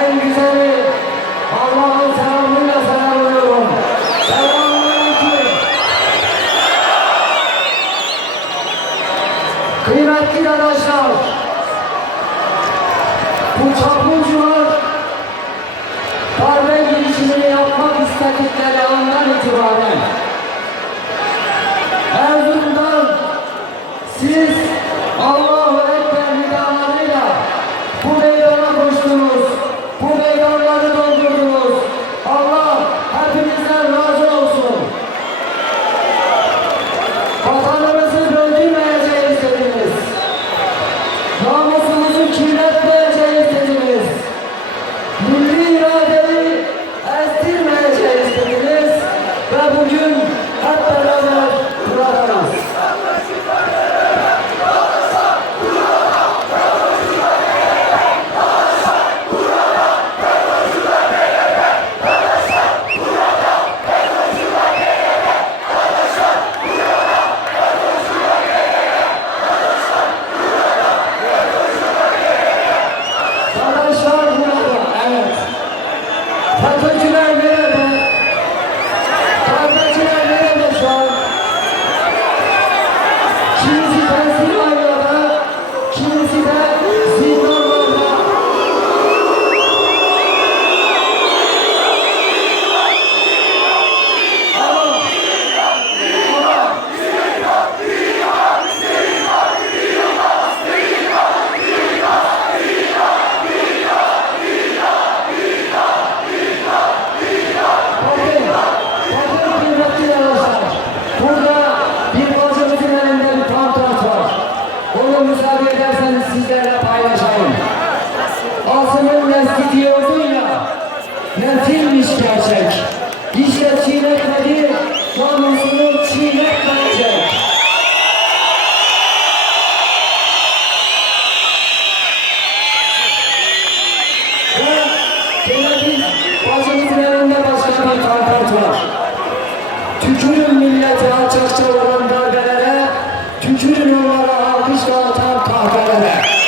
en güzeli Allah'ın selamıyla selamlıyorum. Selamünaleyküm. Kıymetli arkadaşlar, bu çapulcular darbe girişimini yapmak istedikleri andan itibaren Erzurum'dan siz Allahu Jesus. Sizlerle paylaşayım. Asımın nesli diyordun ya, nesilmiş gerçek. İşte çiğnetmedi, namusunu çiğnetmeyecek. Bacımızın elinde başka bir pankart var. Tükürün millete alçakça olan darbelere, tükürün onlara strong time cough out of that.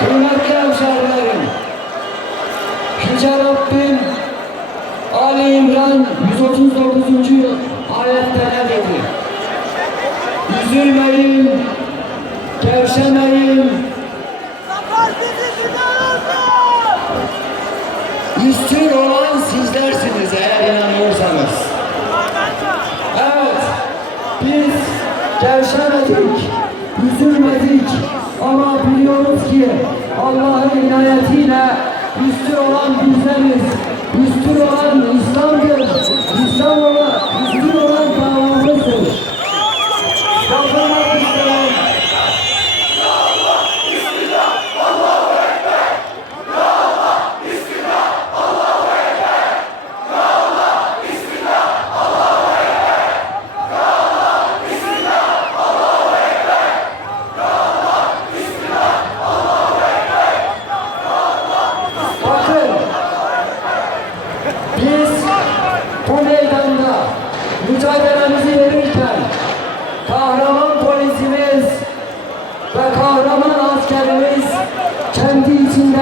Kıymetli hemşehrilerim, Yüce Rabbim Ali İmran 139. ayette ne dedi? Üzülmeyin, gevşemeyin, üstün olan sizlersiniz eğer inanıyorsanız. Evet, biz gevşemedik, üzülmedik ama biliyoruz ki Allah'ın inayetiyle üstün olan bizleriz. Üstün olan İslam'dır. İslam olan,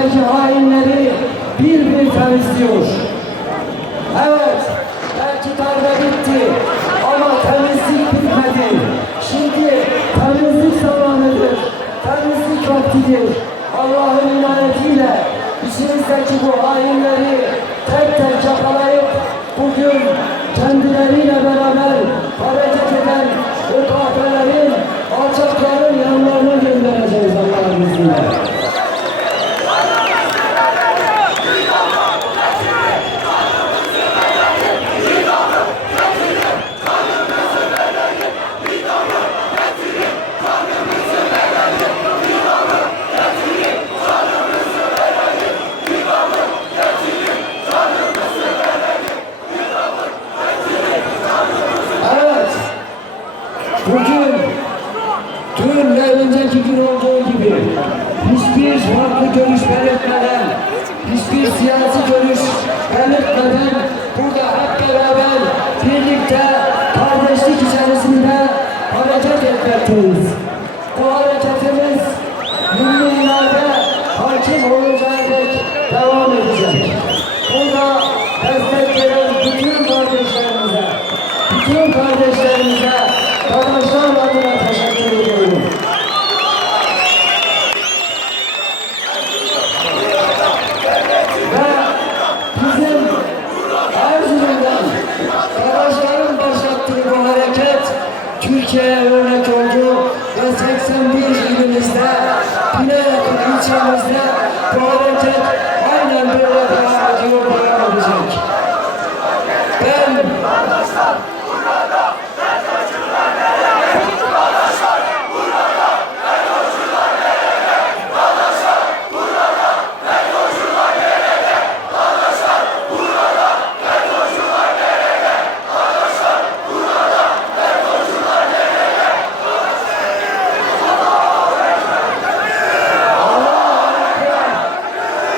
içindeki hainleri bir bir temizliyor. Evet, belki darbe bitti ama temizlik bitmedi. Şimdi temizlik zamanıdır, temizlik vaktidir. Allah'ın inayetiyle içimizdeki bu hainleri tek tek yakalayıp bugün kendileriyle önceki gün olduğu gibi hiçbir farklı görüş belirtmeden, hiçbir siyasi görüş belirtmeden ülkeye örnek oldu ve 81 ilimizde, Güney ilçemizde bu aynen böyle devam